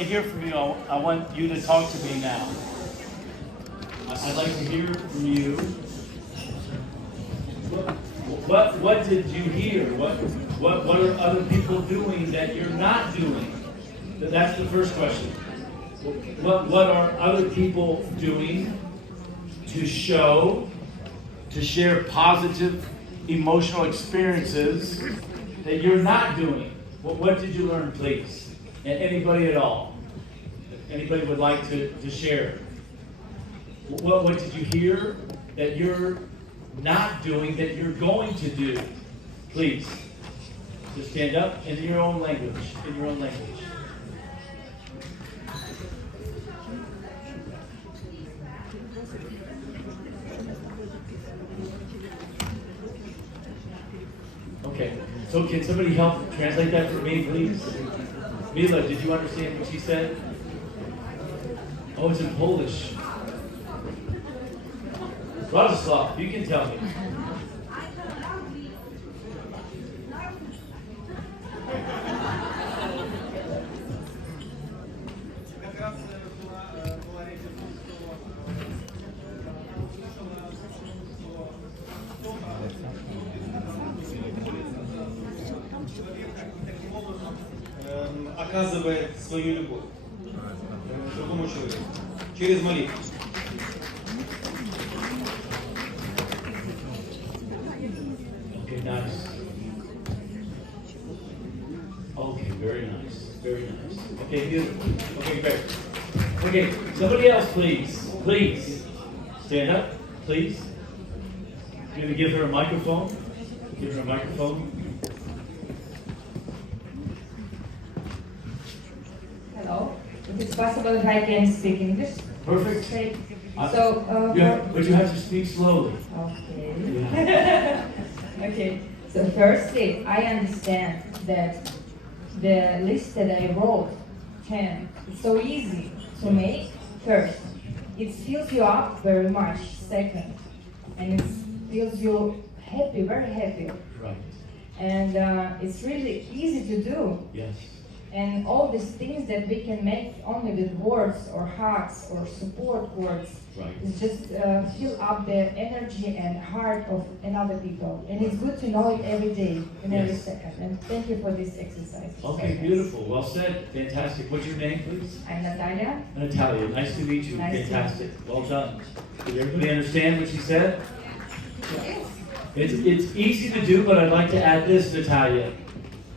Hear from you. I want you to talk to me now. I'd like to hear from you. What did you hear? What are other people doing that you're not doing? That's the first question. What are other people doing to share positive emotional experiences that you're not doing? What did you learn, please? And anybody at all? Anybody would like to share? What did you hear that you're not doing that you're going to do? Please, just stand up in your own language. In your own language. Okay, so can somebody help translate that for me, please? Mila, did you understand what she said? Oh, it's in Polish. Radoslav, you can tell me. Оказывает свою любовь другому человеку через молитву. Okay, nice. Okay, very nice. Very nice. Okay, beautiful. Okay, great. Okay, somebody else, please. Please. Stand up, please. You're going to give her a microphone. Give her a microphone. Hello. If it's possible, if I can speak English. Perfect. Straight. But you have to speak slowly. Okay. Yeah. Okay. So firstly, I understand that the list that I wrote, 10, it's so easy to make. First, it fills you up very much. Second, and it feels you happy, very happy. Right. And it's really easy to do. Yes. And all these things that we can make only with words or hugs or support words, Right. is just fill up the energy and heart of another people. And it's good to know it every day and every Yes. second. And thank you for this exercise. Okay, beautiful. Well said. Fantastic. What's your name, please? I'm Natalia. Natalia. Nice to meet you. Nice to meet you. Fantastic. Well done. Did everybody understand what she said? It's easy to do, but I'd like to add this, Natalia.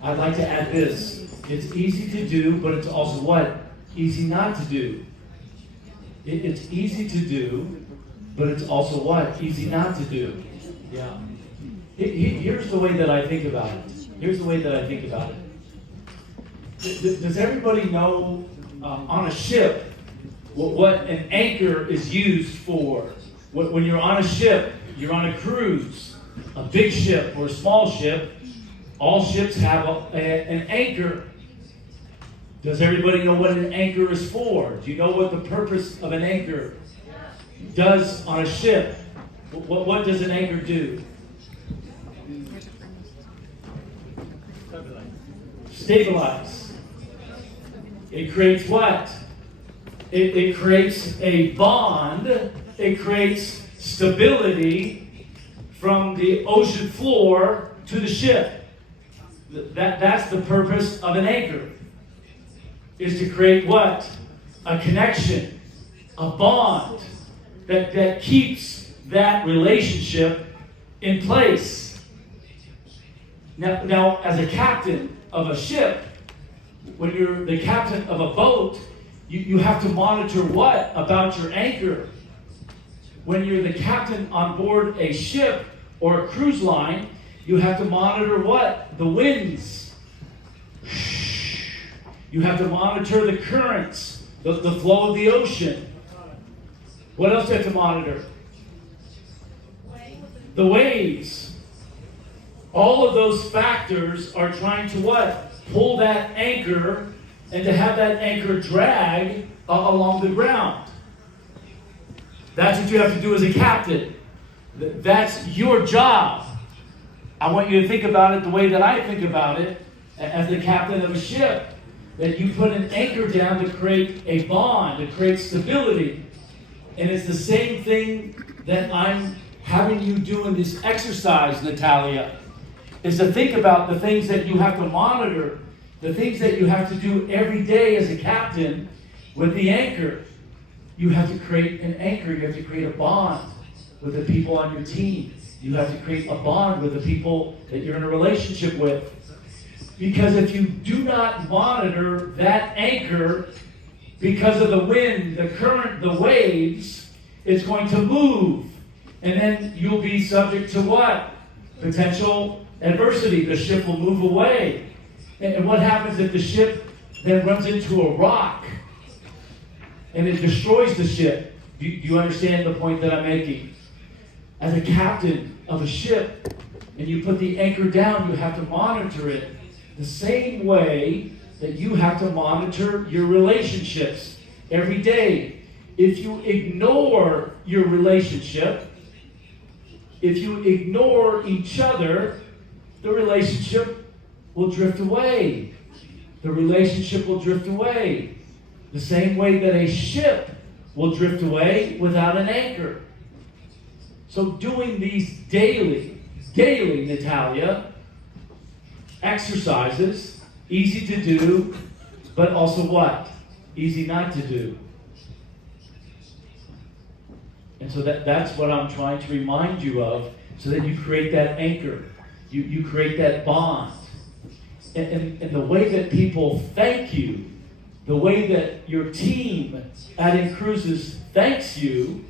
I'd like to add this. It's easy to do, but it's also what? Easy not to do. It's easy to do, but it's also what? Easy not to do. Yeah. Here's the way that I think about it. Here's the way that I think about it. Does everybody know on a ship what an anchor is used for? When you're on a ship, you're on a cruise, a big ship or a small ship, all ships have an anchor. Does everybody know what an anchor is for? Do you know what the purpose of an anchor does on a ship? What does an anchor do? Stabilize. It creates what? It creates a bond. It creates stability from the ocean floor to the ship. That's the purpose of an anchor. Is to create what? A connection, a bond that keeps that relationship in place. Now, as a captain of a ship, when you're the captain of a boat, you have to monitor what about your anchor? When you're the captain on board a ship or a cruise line, you have to monitor what? The winds. You have to monitor the currents, the flow of the ocean. What else do you have to monitor? The waves. All of those factors are trying to what? Pull that anchor and to have that anchor drag along the ground. That's what you have to do as a captain. That's your job. I want you to think about it the way that I think about it as the captain of a ship. that you put an anchor down to create a bond, to create stability. And it's the same thing that I'm having you do in this exercise, Natalia, is to think about the things that you have to monitor, the things that you have to do every day as a captain with the anchor. You have to create an anchor. You have to create a bond with the people on your team. You have to create a bond with the people that you're in a relationship with. Because if you do not monitor that anchor, because of the wind, the current, the waves, it's going to move. And then you'll be subject to what? Potential adversity. The ship will move away. And what happens if the ship then runs into a rock and it destroys the ship? Do you understand the point that I'm making? As a captain of a ship, and you put the anchor down, you have to monitor it the same way that you have to monitor your relationships every day. If you ignore your relationship, if you ignore each other, the relationship will drift away. The relationship will drift away. The same way that a ship will drift away without an anchor. So doing these daily, Natalia, exercises, easy to do, but also what? Easy not to do. And so that's what I'm trying to remind you of, so that you create that anchor. You create that bond. And the way that people thank you, the way that your team at InCruises thanks you,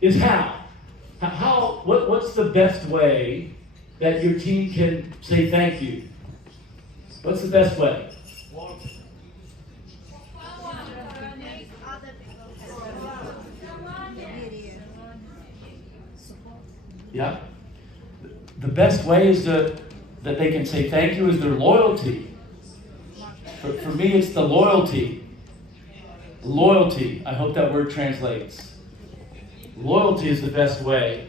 is how? What's the best way that your team can say thank you? What's the best way? Yeah. The best way is that they can say thank you is their loyalty. For me, it's the loyalty. Loyalty. I hope that word translates. Loyalty is the best way.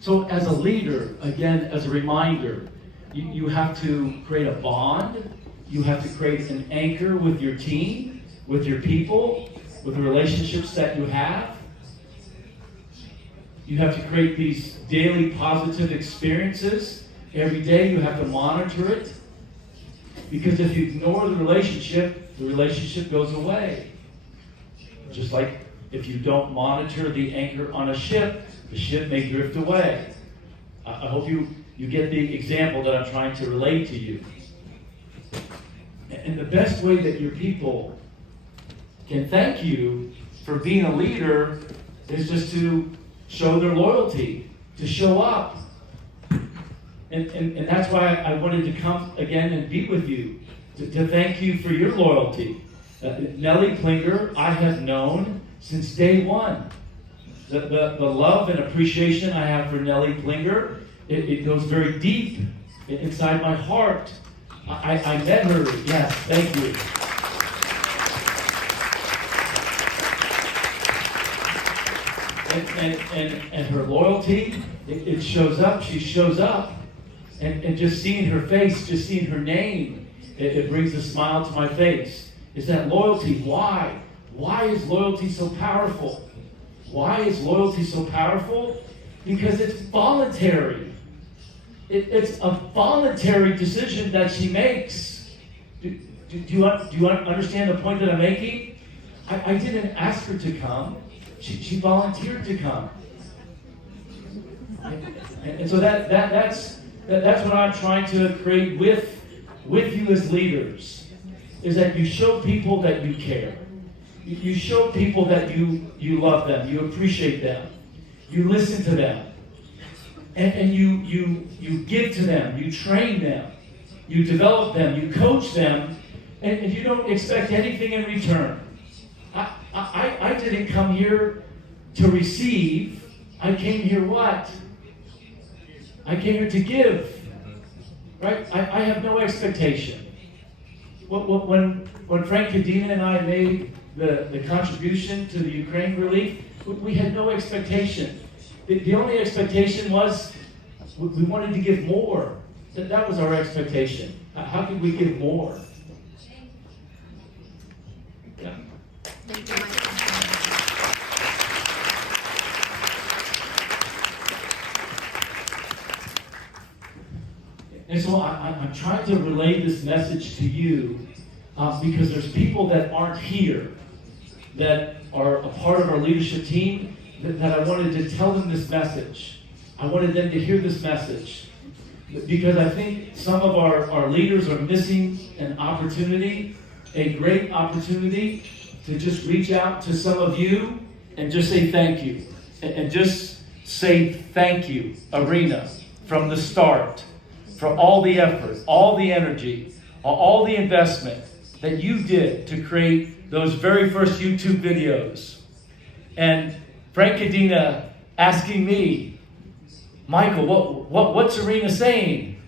So as a leader, again, as a reminder, you have to create a bond. You have to create an anchor with your team, with your people, with the relationships that you have. You have to create these daily positive experiences. Every day you have to monitor it. Because if you ignore the relationship goes away. Just like if you don't monitor the anchor on a ship, the ship may drift away. I hope you get the example that I'm trying to relate to you. And the best way that your people can thank you for being a leader is just to show their loyalty, to show up. And that's why I wanted to come again and be with you, to thank you for your loyalty. Nellie Klinger, I have known since day one. The love and appreciation I have for Nellie Klinger, it goes very deep inside my heart. I met her, yes, thank you. And her loyalty, it shows up, she shows up. And just seeing her face, just seeing her name, it brings a smile to my face. Is that loyalty? Why? Why is loyalty so powerful? Why is loyalty so powerful? Because it's voluntary. It's a voluntary decision that she makes. Do you understand the point that I'm making? I didn't ask her to come. She volunteered to come. And so that's what I'm trying to create with you as leaders, is that you show people that you care. You show people that you love them, you appreciate them, you listen to them, and you give to them, you train them, you develop them, you coach them, and you don't expect anything in return. I didn't come here to receive. I came here what? I came here to give. Right? I have no expectation. When Frank Cadena and I made the contribution to the Ukraine relief, we had no expectation. The only expectation was we wanted to give more. That was our expectation. How could we give more? Yeah. Thank you, Michael. And so I'm trying to relay this message to you because there's people that aren't here that are a part of our leadership team that I wanted to tell them this message. I wanted them to hear this message because I think some of our leaders are missing an opportunity, a great opportunity to just reach out to some of you and just say thank you. And just say thank you, Arena, from the start, for all the effort, all the energy, all the investment that you did to create those very first YouTube videos. And Frank Cadena asking me, Michael, what's Arena saying?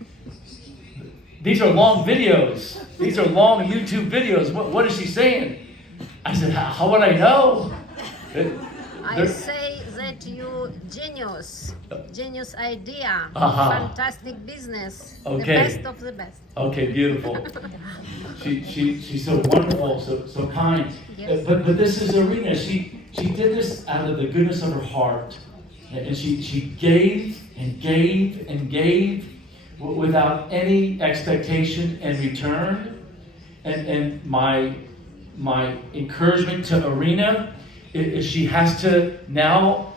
These are long videos. These are long YouTube videos. What is she saying? I said, how would I know? I say that you genius idea, Uh-huh. fantastic business, Okay. the best of the best. Okay, beautiful. She's so wonderful, so kind. Yes. But this is Arena. She did this out of the goodness of her heart, and she gave and gave and gave without any expectation in return. And my encouragement to Arena is she has to now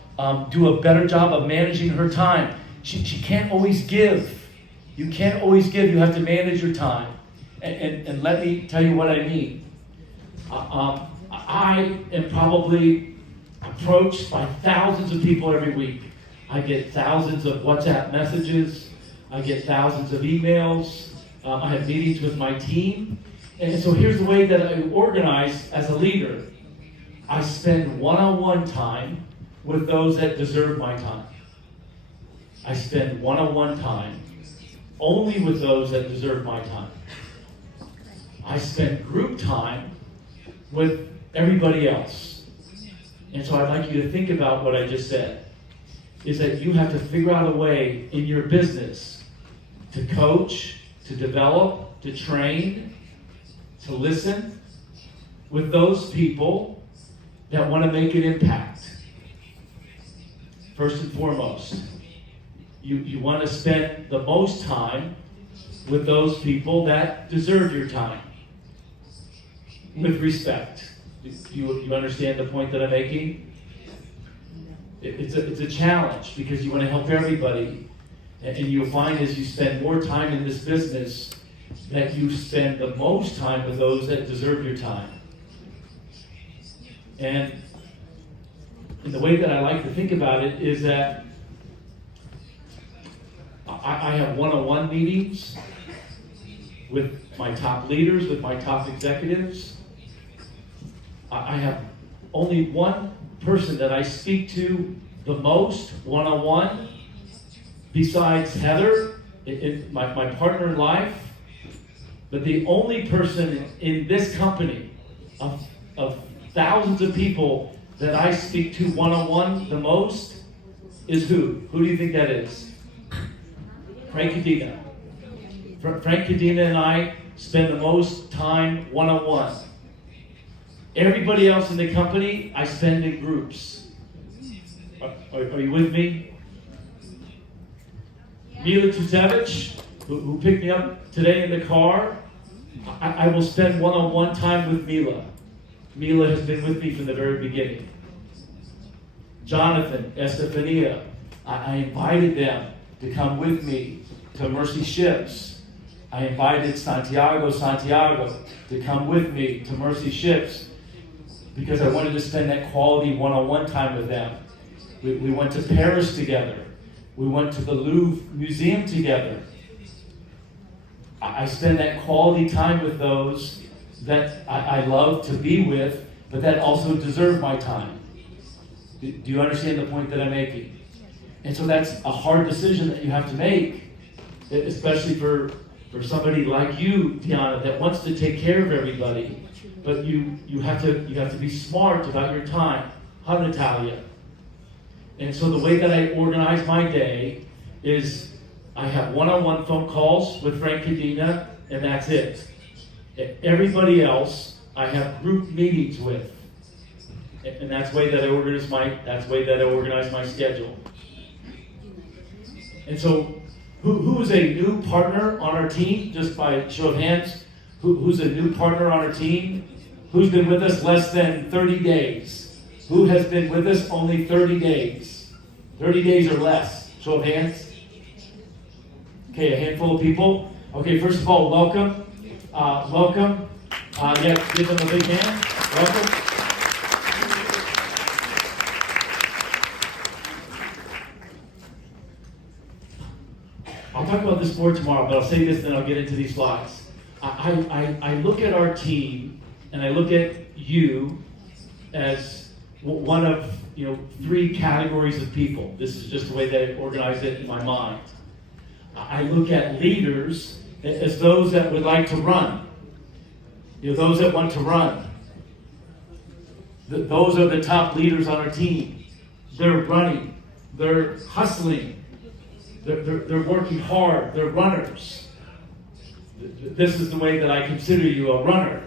do a better job of managing her time. She can't always give. You can't always give. You have to manage your time. And let me tell you what I mean. I am probably approached by thousands of people every week. I get thousands of WhatsApp messages. I get thousands of emails. I have meetings with my team. And so here's the way that I organize as a leader. I spend one-on-one time with those that deserve my time. I spend one-on-one time only with those that deserve my time. I spend group time with everybody else. And so I'd like you to think about what I just said, is that you have to figure out a way in your business to coach, to develop, to train, to listen with those people that want to make an impact. First and foremost, you want to spend the most time with those people that deserve your time. With respect. You understand the point that I'm making? It's a challenge because you want to help everybody. And you'll find as you spend more time in this business that you spend the most time with those that deserve your time. And the way that I like to think about it is that I have one-on-one meetings with my top leaders, with my top executives. I have only one person that I speak to the most one-on-one besides Heather, my partner in life. But the only person in this company of thousands of people that I speak to one-on-one the most is who? Who do you think that is? Frank Cadena. Frank Cadena and I spend the most time one-on-one. Everybody else in the company, I spend in groups. Are you with me? Mila Tuzevich, who picked me up today in the car, I will spend one-on-one time with Mila. Mila has been with me from the very beginning. Jonathan, Estefania, I invited them to come with me to Mercy Ships. I invited Santiago to come with me to Mercy Ships because I wanted to spend that quality one-on-one time with them. We went to Paris together. We went to the Louvre Museum together. I spend that quality time with those that I love to be with, but that also deserve my time. Do you understand the point that I'm making? And so that's a hard decision that you have to make, especially for somebody like you, Diana, that wants to take care of everybody, but you have to be smart about your time. Huh, Natalia? And so the way that I organize my day is I have one-on-one phone calls with Frank Cadena, and that's it. Everybody else, I have group meetings with. And that's the way that I organize my schedule. And so, who is a new partner on our team? Just by show of hands, who's a new partner on our team? Who's been with us less than 30 days? Who has been with us only 30 days? 30 days or less. Show of hands. Okay, a handful of people. Okay, first of all, welcome. Welcome. Yeah, give them a big hand. Welcome. I'll talk about this more tomorrow, but I'll say this, then I'll get into these slides. I look at our team, and I look at you as one of 3 categories of people. This is just the way that I organize it in my mind. I look at leaders as those that would like to run. Those that want to run. Those are the top leaders on our team. They're running. They're hustling. They're working hard. They're runners. This is the way that I consider you a runner.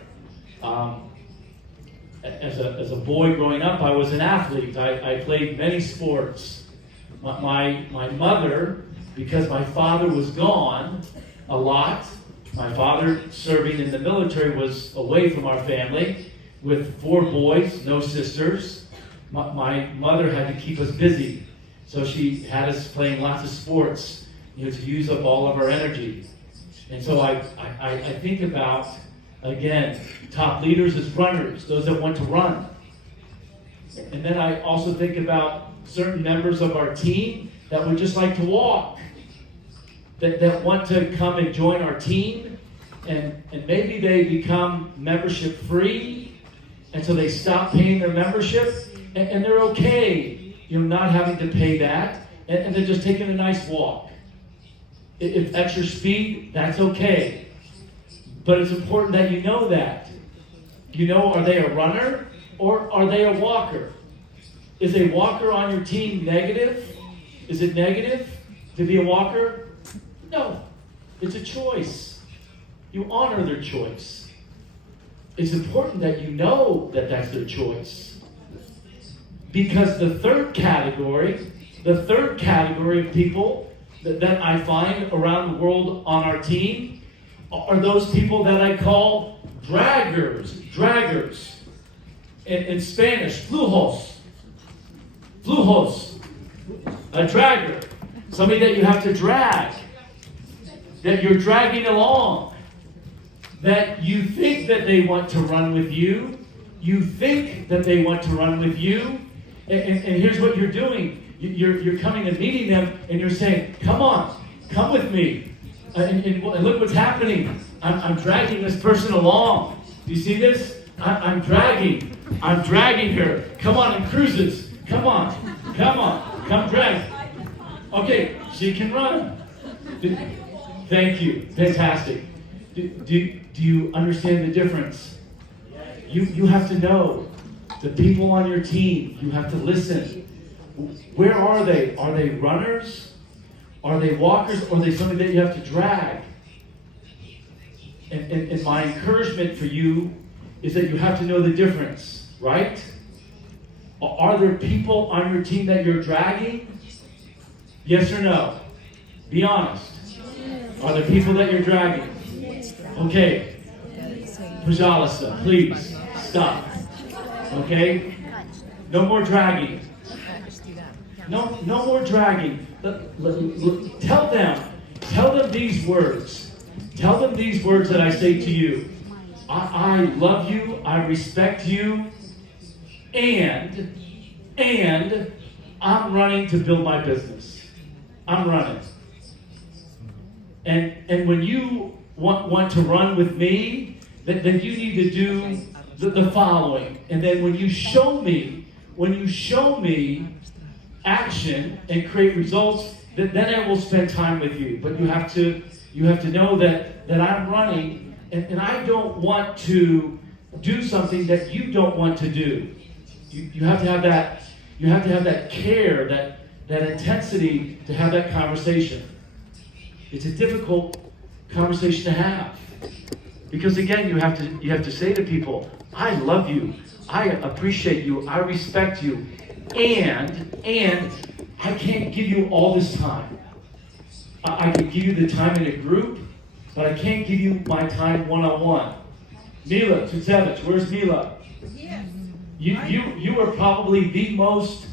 As a boy growing up, I was an athlete. I played many sports. My mother, because my father was gone a lot, my father serving in the military was away from our family with 4 boys, no sisters. My mother had to keep us busy. So she had us playing lots of sports, to use up all of our energy. And so I think about, again, top leaders as runners, those that want to run. And then I also think about certain members of our team that would just like to walk, that want to come and join our team, and maybe they become membership free, and so they stop paying their membership, and they're okay, not having to pay that, and they're just taking a nice walk. If that's your speed, that's okay. But it's important that you know that. Are they a runner or are they a walker? Is a walker on your team negative? Is it negative to be a walker? No. It's a choice. You honor their choice. It's important that you know that that's their choice. Because the third category of people that I find around the world on our team are those people that I call draggers. In Spanish, flujos, a dragger. Somebody that you have to drag, that you're dragging along, that you think that they want to run with you, and here's what you're doing. You're coming and meeting them, and you're saying, come on, come with me. And look what's happening. I'm dragging this person along. Do you see this? I'm dragging her. Come on, InCruises. Come on, come drag. Okay, she can run. Thank you, fantastic. Do you understand the difference? You have to know the people on your team. You have to listen. Where are they? Are they runners? Are they walkers? Or are they somebody that you have to drag? And my encouragement for you is that you have to know the difference, right? Are there people on your team that you're dragging? Yes or no? Be honest. Are there people that you're dragging? Okay. Pajala, please stop. Okay? No more dragging. No more dragging. Tell them these words. Tell them these words that I say to you. I love you, I respect you, and I'm running to build my business. I'm running. And when you want to run with me, then you need to do the following. And then when you show me action and create results, then I will spend time with you. But you have to know that I'm running, and I don't want to do something that you don't want to do. You have to have that. You have to have that care, that intensity to have that conversation. It's a difficult conversation to have Because again, you have to say to people, I love you, I appreciate you, I respect you, and I can't give you all this time. I can give you the time in a group, but I can't give you my time one-on-one. Mila Tutsevich, where's Mila? Yes. You are probably the most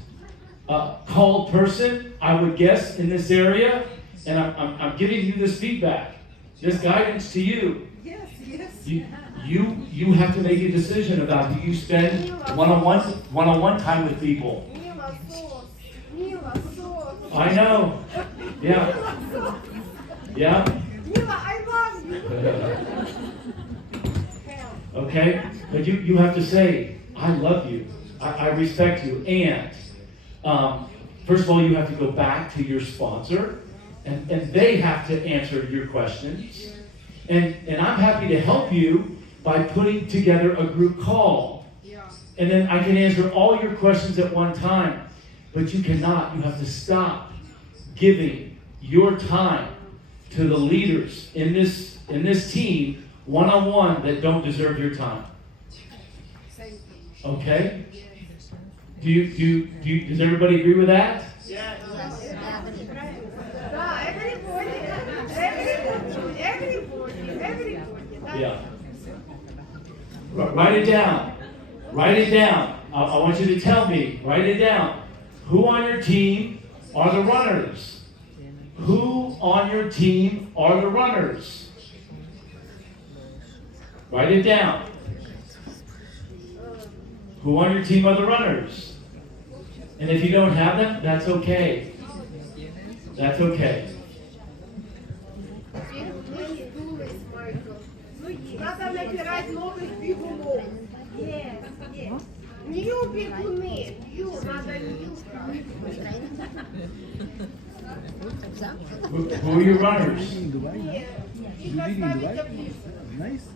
called person, I would guess, in this area, and I'm giving you this feedback, this guidance to you. Yes, yes. You have to make a decision about do you spend one-on-one time with people. Mila sauce. Mila sauce. I know. Yeah. Mila sauce. Yeah. Mila, I love you. Okay? But you have to say, I love you. I respect you. And first of all, you have to go back to your sponsor, and they have to answer your questions. And I'm happy to help you by putting together a group call. Yeah. And then I can answer all your questions at one time. But you cannot. You have to stop giving your time to the leaders in this team one-on-one that don't deserve your time. Okay? Does everybody agree with that? Yeah, everybody. Yeah. Write it down. Write it down. I want you to tell me. Write it down. Who on your team are the runners? Who on your team are the runners? Write it down. Who on your team are the runners? And if you don't have them, that's okay. That's okay. Надо набирать новых бегунов. Нью бегуны. Надо нью. Who are your runners? Нет. Их оставить таблицу. Nice.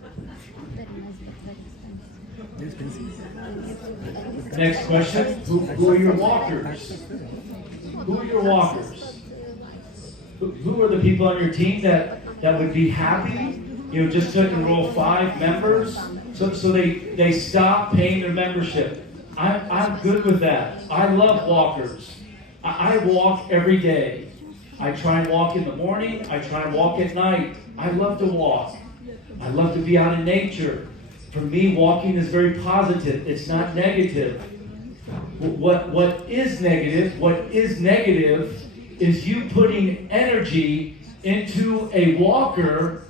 Next question. Who are your walkers? Who are your walkers? Who are the people on your team that would be happy, just to enroll 5 members, so they stop paying their membership? I'm good with that. I love walkers. I walk every day. I try and walk in the morning. I try and walk at night. I love to walk. I love to be out in nature. For me, walking is very positive. It's not negative. What is negative? What is negative is you putting energy into a walker,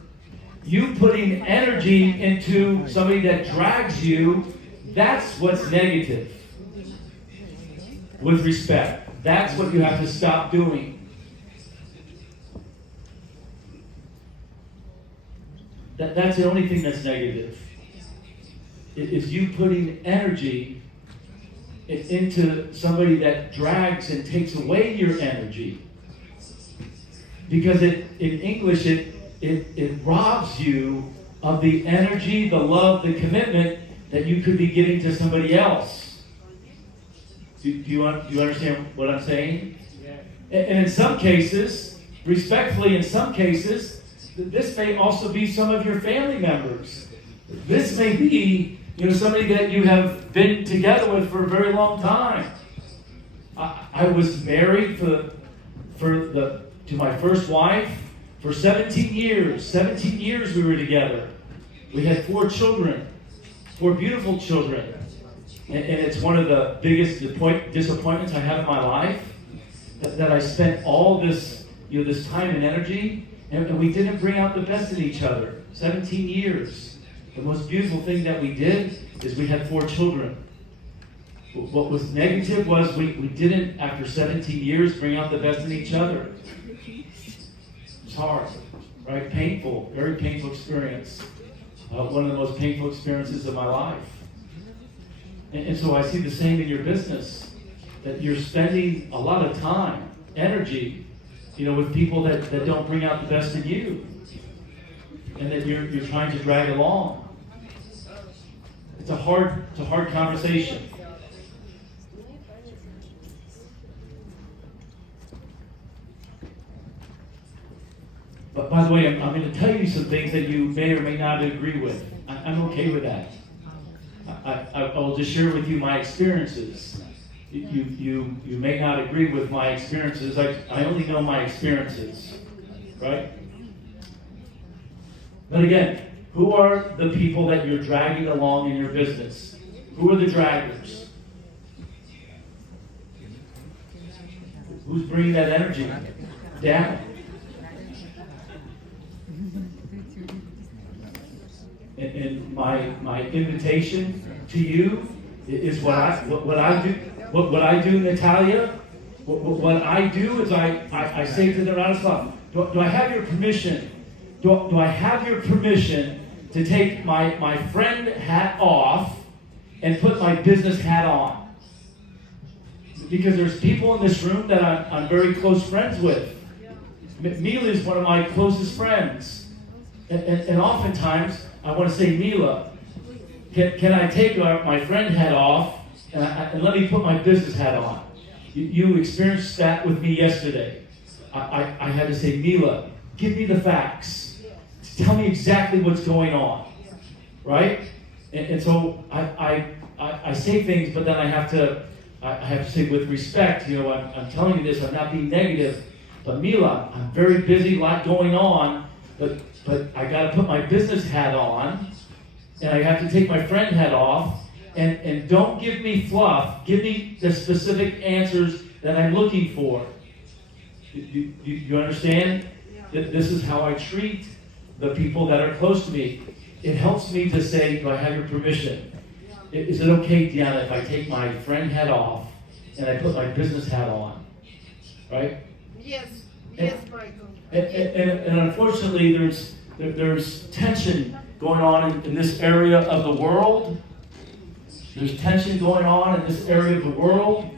you putting energy into somebody that drags you. That's what's negative. With respect, that's what you have to stop doing. That's the only thing that's negative. Is you putting energy into somebody that drags and takes away your energy. Because in English, it robs you of the energy, the love, the commitment that you could be giving to somebody else. Do you understand what I'm saying? Yeah. And in some cases, respectfully, in some cases, this may also be some of your family members. This may be, somebody that you have been together with for a very long time. I was married to my first wife for 17 years. 17 years we were together. We had 4 children, 4 beautiful children. And it's one of the biggest disappointments I have in my life, that I spent all this, this time and energy, and we didn't bring out the best in each other. 17 years. The most beautiful thing that we did is we had 4 children. What was negative was we didn't, after 17 years, bring out the best in each other. It's hard, right? Painful, very painful experience. One of the most painful experiences of my life. And so I see the same in your business, that you're spending a lot of time, energy, with people that don't bring out the best in you, and that you're trying to drag along. It's a hard conversation. But by the way, I'm going to tell you some things that you may or may not agree with. I'm okay with that. I'll just share with you my experiences. You may not agree with my experiences. I only know my experiences, right? But again, who are the people that you're dragging along in your business? Who are the draggers? Who's bringing that energy down? And my invitation to you is what I do, Natalia. What I do is I say to the Radoslav, do I have your permission? Do I have your permission to take my friend hat off and put my business hat on? Because there's people in this room that I'm very close friends with. Mila is one of my closest friends. And oftentimes, I want to say, Mila, can I take my friend hat off and let me put my business hat on? You experienced that with me yesterday. I had to say, Mila, give me the facts. Tell me exactly what's going on, right? And so I say things, but then I have to say with respect. You know, I'm telling you this. I'm not being negative, but Mila, I'm very busy, a lot going on, but I got to put my business hat on, and I have to take my friend hat off. And don't give me fluff. Give me the specific answers that I'm looking for. You understand? This is how I treat the people that are close to me. It helps me to say, do I have your permission? Is it okay, Deanna, if I take my friend hat off and I put my business hat on? Right? Yes, Michael. And unfortunately, there's tension going on in this area of the world. There's tension going on in this area of the world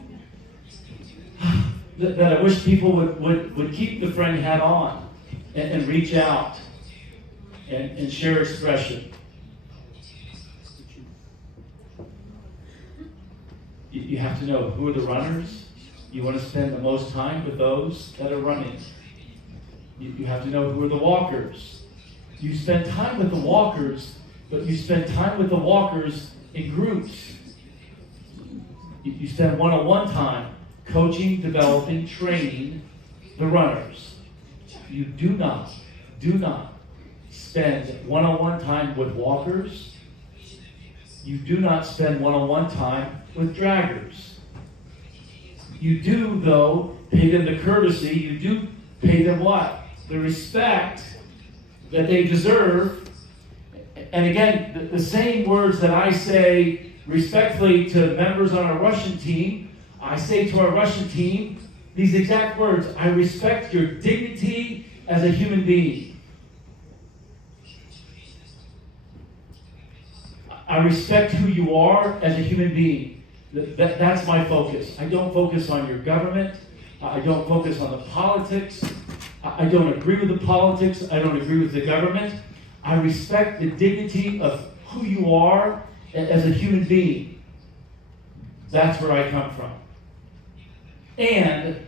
that I wish people would keep the friend hat on and reach out and share expression. You have to know who are the runners. You want to spend the most time with those that are running. You have to know who are the walkers. You spend time with the walkers, but you spend time with the walkers in groups. You spend one-on-one time coaching, developing, training the runners. You do not spend one-on-one time with walkers. You do not spend one-on-one time with draggers. You do, though, pay them the courtesy. You do pay them what? The respect that they deserve. And again, the same words that I say respectfully to members on our Russian team, I say to our Russian team these exact words. I respect your dignity as a human being. I respect who you are as a human being. That's my focus. I don't focus on your government. I don't focus on the politics. I don't agree with the politics. I don't agree with the government. I respect the dignity of who you are as a human being. That's where I come from. And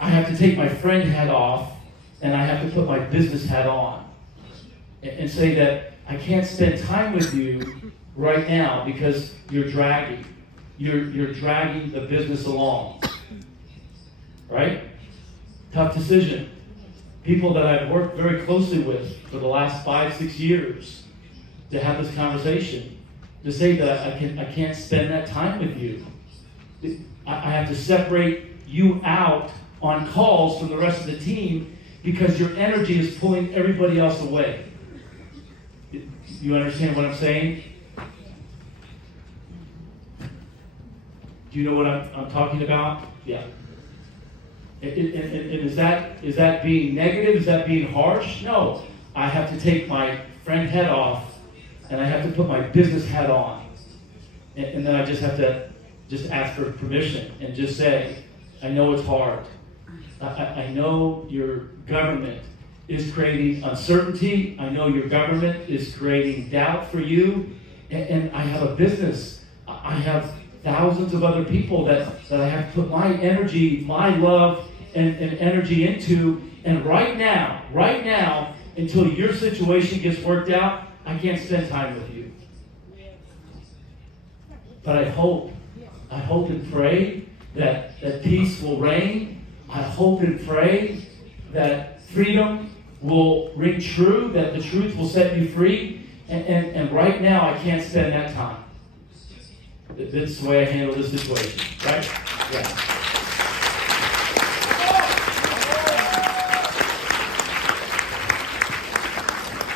I have to take my friend hat off and I have to put my business hat on and say that I can't spend time with you right now because you're dragging. You're dragging the business along. Right? Tough decision. People that I've worked very closely with for the last 5-6 years to have this conversation, to say that I can't spend that time with you. I have to separate you out on calls from the rest of the team because your energy is pulling everybody else away. You understand what I'm saying? Do you know what I'm talking about? Yeah. And is that being negative? Is that being harsh? No. I have to take my friend hat off and I have to put my business hat on. And then I just have to ask for permission and just say, I know it's hard. I know your government is creating uncertainty. I know your government is creating doubt for you. And I have a business. I have thousands of other people that I have to put my energy, my love, and energy into. And right now, until your situation gets worked out, I can't spend time with you. But I hope and pray that peace will reign. I hope and pray that freedom will ring true, that the truth will set you free. And right now, I can't spend that time. That's the way I handle this situation, right? Yeah.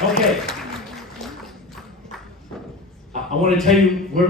Okay. I want to tell you where